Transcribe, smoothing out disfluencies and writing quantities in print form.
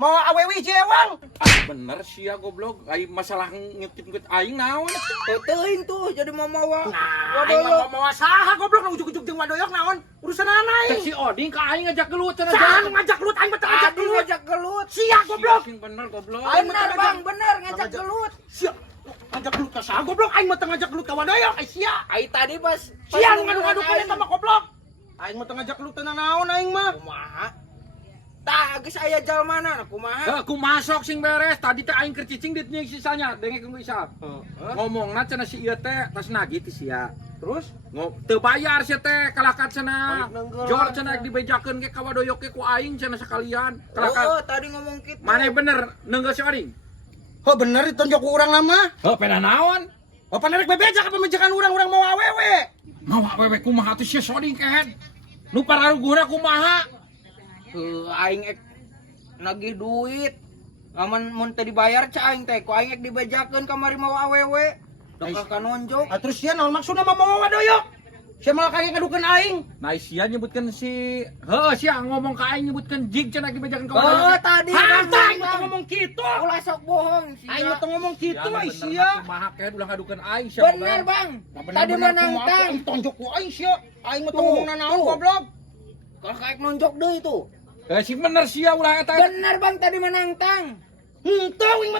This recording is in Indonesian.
Mau awewe cewang. Bener sia goblok. Ai masalah ngitip-ngit aing naon. Teuing tuh jadi mamawa. Aing mah mau saha goblok nu ujug-ujug jeung wadoyok naon? Urusan aing. Cek si Oding ka aing ngajak gelut cenah. Jangan ngajak gelut aing mah teu ngajak Adi gelut. ngajak gelut. Sia goblok. Sing bener goblok. Bener bang, bener ngajak gelut. Sia. Ngajak gelut ka saha goblok? Aing mah teu ngajak gelut ka wadoyok. Sia. Ai tadi pas Sia nu ngadu-ngadu ka eta mah goblok. Aing mah teu ngajak gelut teu naon aing mah. Kumaha? Tah geus aya jalmana kumaha? Aku masuk sing beres. Tadi teh aing keur cicing di nya sisanya. Dengek ku Isap. Ngomongna cenah si ieu teh tos nagih ti sia. Terus Teu bayar sia teh kalakat cenah. Balik nenggelan. Jor cenah dibejakeun ge ka wadoyok ge ku aing cenah sekalian. Kalakat. Oh, tadi ngomong gitu. Mane bener neunggeul si Oding? oh bener ditonjok ku urang nama. Heuh peda naon? Oh panerek bebejak apa mejekan urang-urang mau awewe. Mau awewe kumaha tuh si Oding kehen? Nu pararuguhna kumaha? Aing ek nagih duit. Aman mun teu dibayar ca aing teh, ku aing ek dibejakeun kamari mau awewe. Dakal kanonjok. Ah terus sia naon maksudna mah mau wadoyok? Sia malah kage ngadukeun aing. Nah sia nyebutkeun si sia ngomong ka aing nyebutkeun jig cenah dibejakeun ka Oh, wadoyok. tadi Hanta aing mah teu ngomong kitu. ulah sok bohong sih. Aing mah teu ngomong kitu Ya, ai bener sia. kumaha kehen ulah ngadukeun aing sia. Bener, Bang. Nah, Tadi bener-bener menang kumaha tang. aing tonjok ku aing sia. Aing mah teu Tuh, ngomongna naon tuh. goblok. Kalau kayak nonjok deui tuh. Sing bener sia ulah eta. Bener, Bang, tadi menang tang. Henteu aing mah